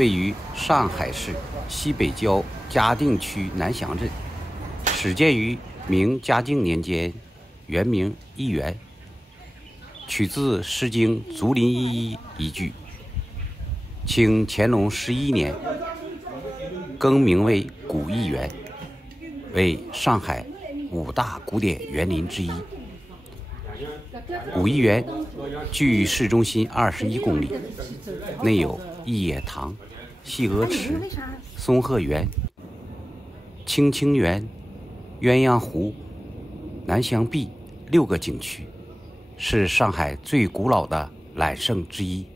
位于上海市西北郊嘉定区南翔镇，始建于明嘉靖年间，原名义园，取自《诗经·竹林一一》一句。清乾隆11年更名为古义园，为上海5大古典园林之一。古义园距市中心21公里，内有一野塘、细鹅池、松鹤园、青青园、鸳鸯湖、南翔壁6个景区，是上海最古老的揽胜之一。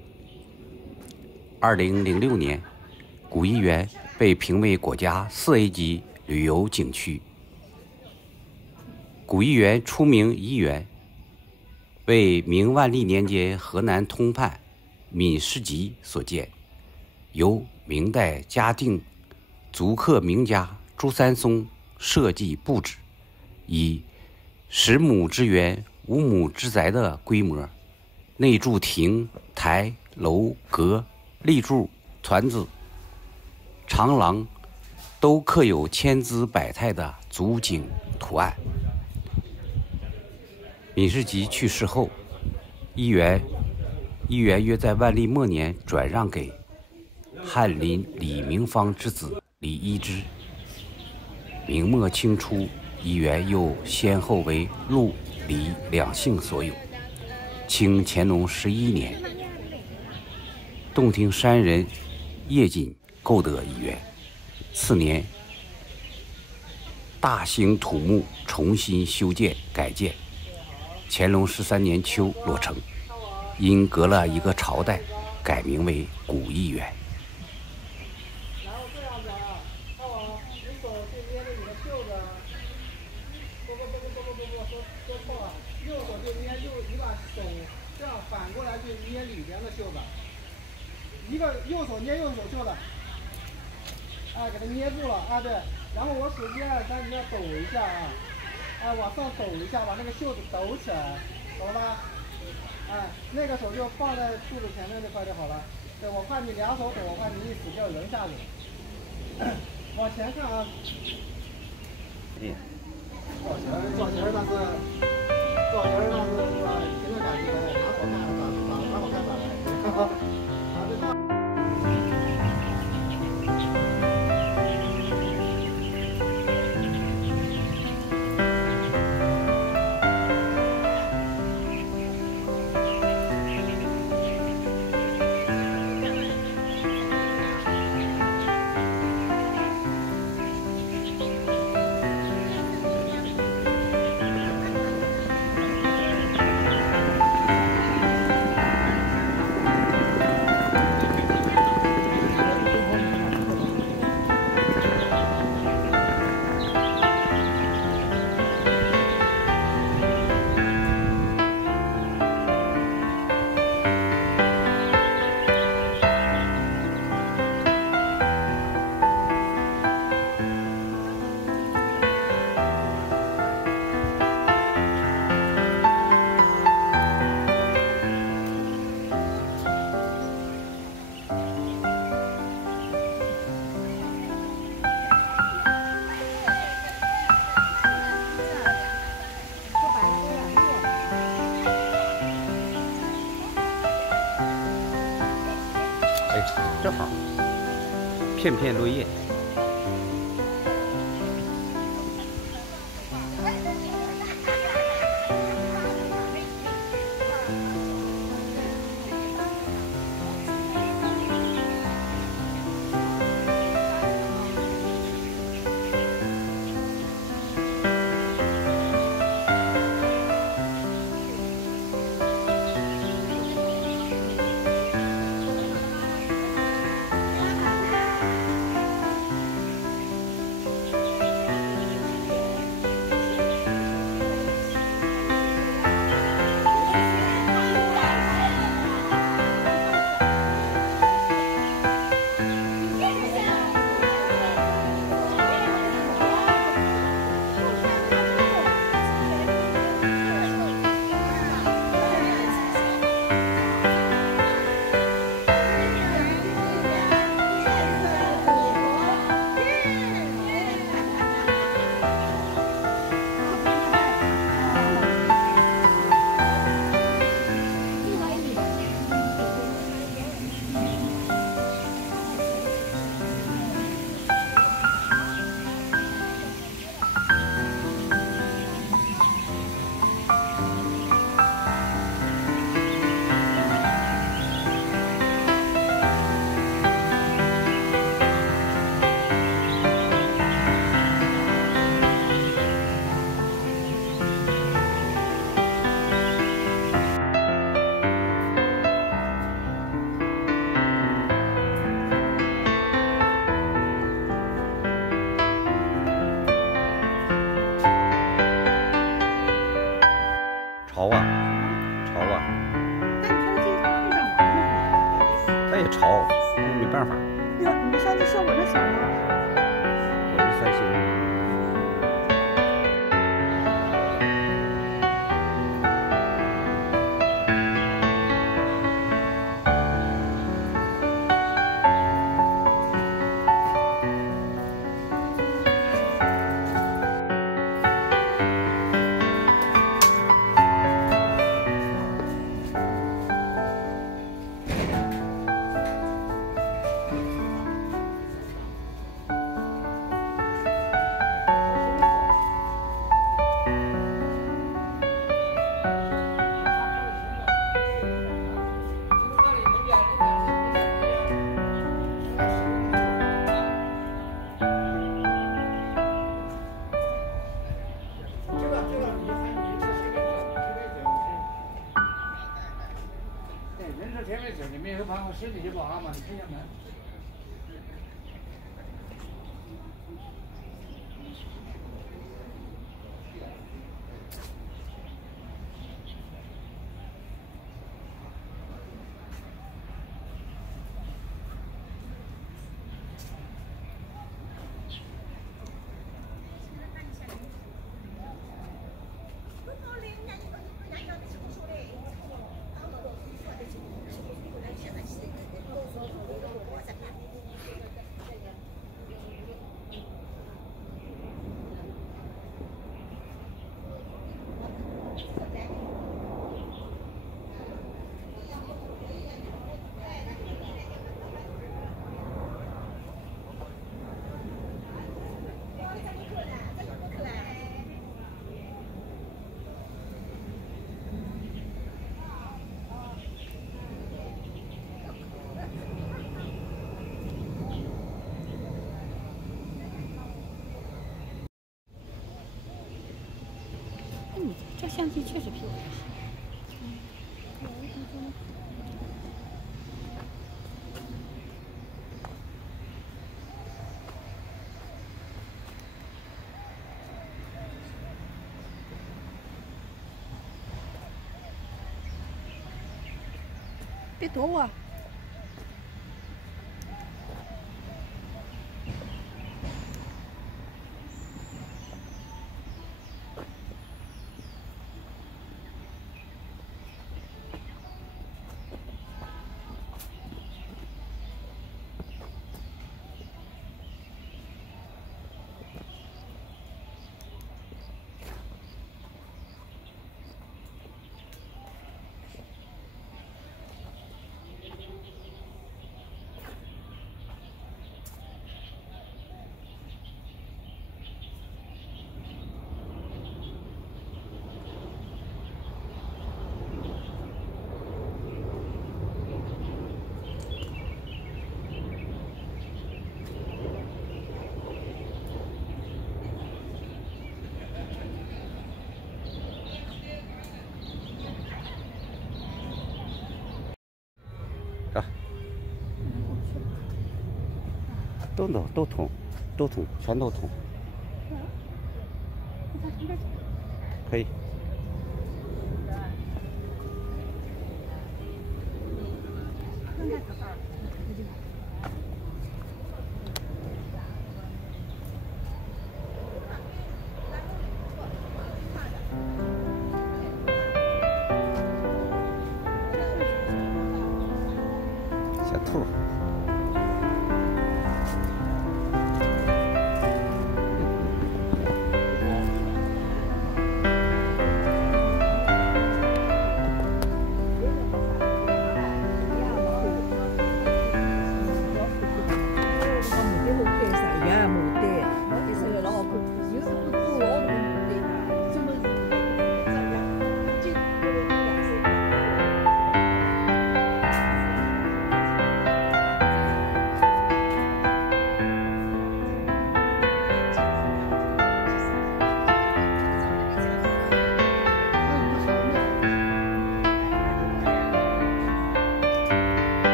2006年，古义园被评为国家4A 级旅游景区。古义园初名义园，为明万历年间河南通判闵世吉所建，由明代嘉定竹刻名家朱三松设计布置，以10亩之园、5亩之宅的规模，内筑亭、台、楼、阁、立柱、团子、长廊都刻有千姿百态的竹景图案。闵世吉去世后，义园约在万历末年转让给翰林李明芳之子李一之。明末清初，义园又先后为陆、李2姓所有。清乾隆11年，洞庭山人叶瑾购得义园，次年大兴土木重新修建改建，乾隆13年秋落成，因隔了一个朝代，改名为古义园。然后这样子啊，看我，你手去捏着你的袖子，说错了，右手就捏你把手这样反过来去捏里边的袖子，右手捏右手袖子，哎，给它捏住了啊，对，然后我手1、2、3，你要抖一下啊，哎，往上抖一下，把那个袖子抖起来，懂了吧？哎，那个手就放在肚子前面这块就好了。对，我怕你2手抖，我怕你一使劲扔下去。往前看啊。造型那是是吧？凭着感觉，哪好看咋来。正好，片片落叶。潮啊，潮啊。那你说这个地上网它也潮，没办法。哎呀，你的相机像我这小吗？我是三星。你没有办法身体就不好嘛，你看见没？这相机确实比我的好。别躲我！都通，全都通。可以。小兔。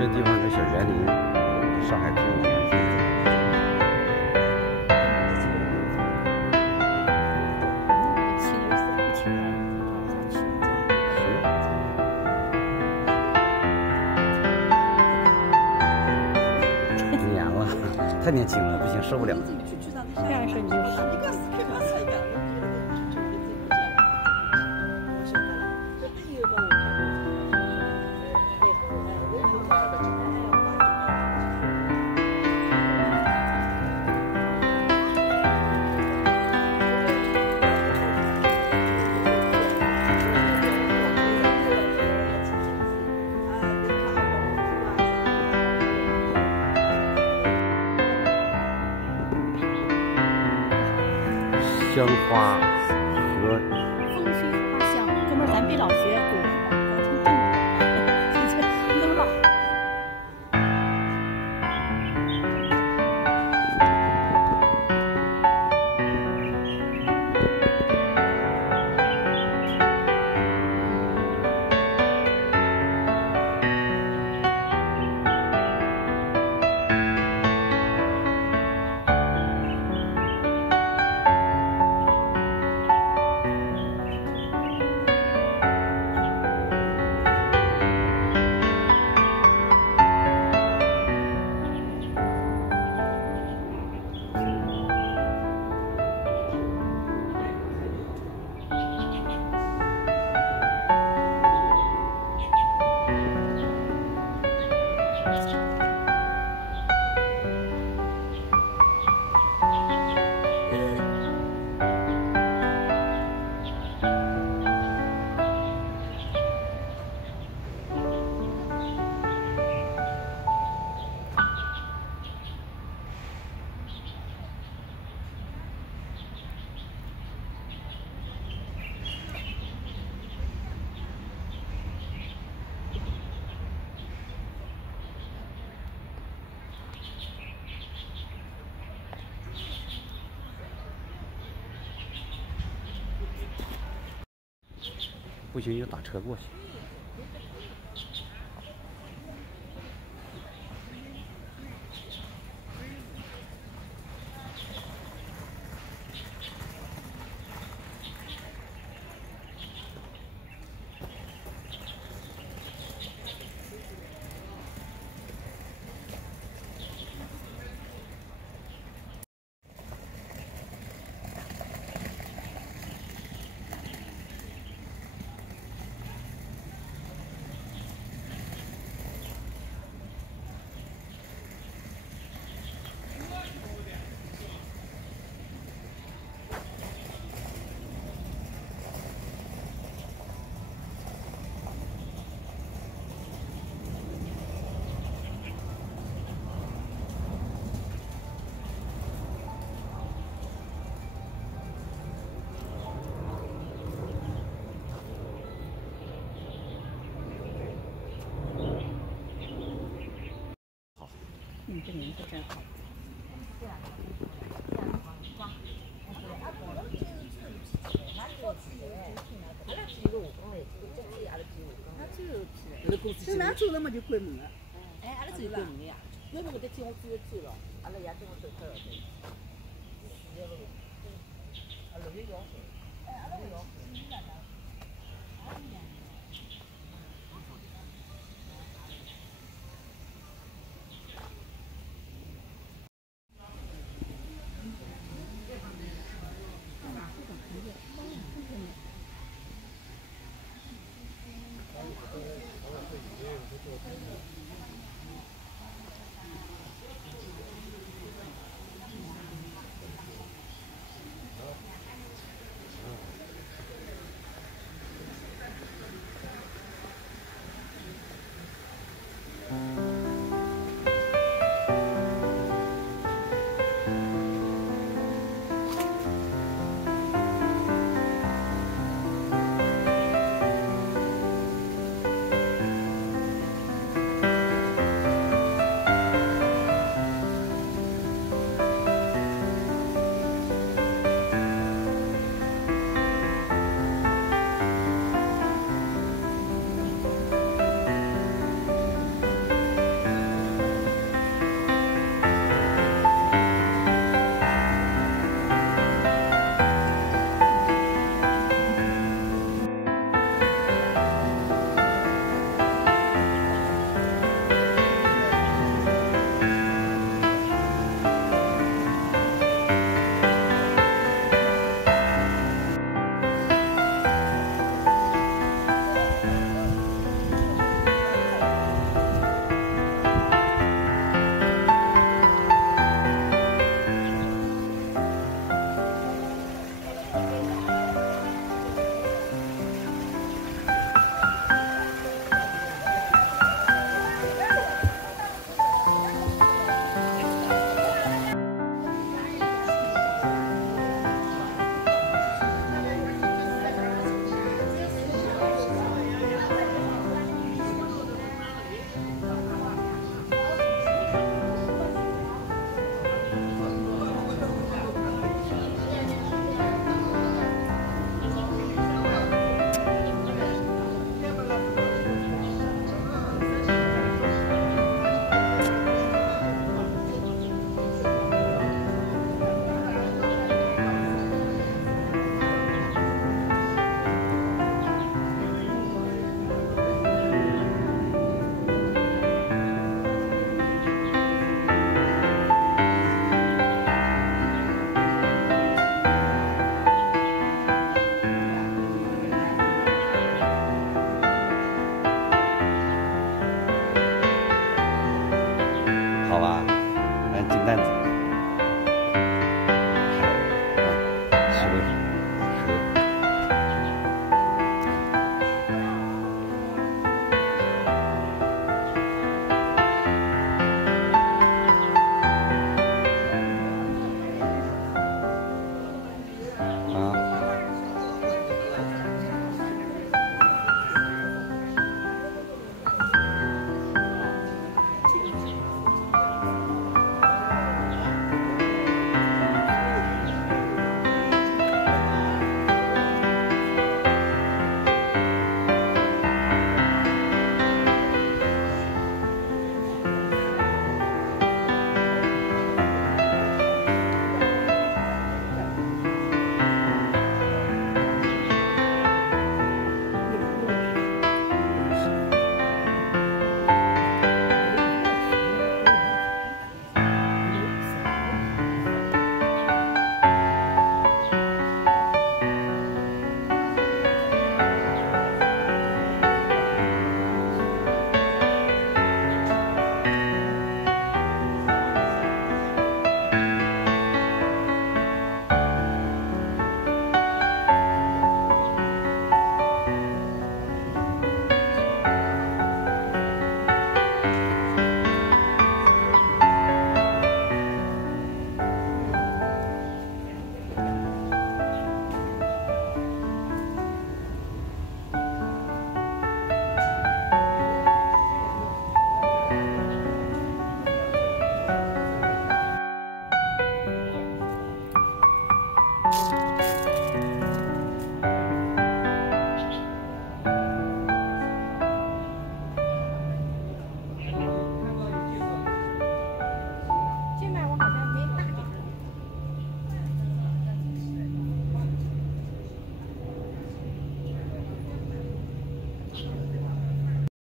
这地方是小园林，上海挺有名的。黏了，太年轻了，不行，受不了。这样式你就香花和风须花香，哥们儿，咱别老学古，你都老。不行就打车过去。这名字真好。这哪走了嘛就关门了？哎，阿拉走关门呀，要么搿搭进我最后走了，阿拉爷跟我走开了。6月1号，哎，阿拉6月1号。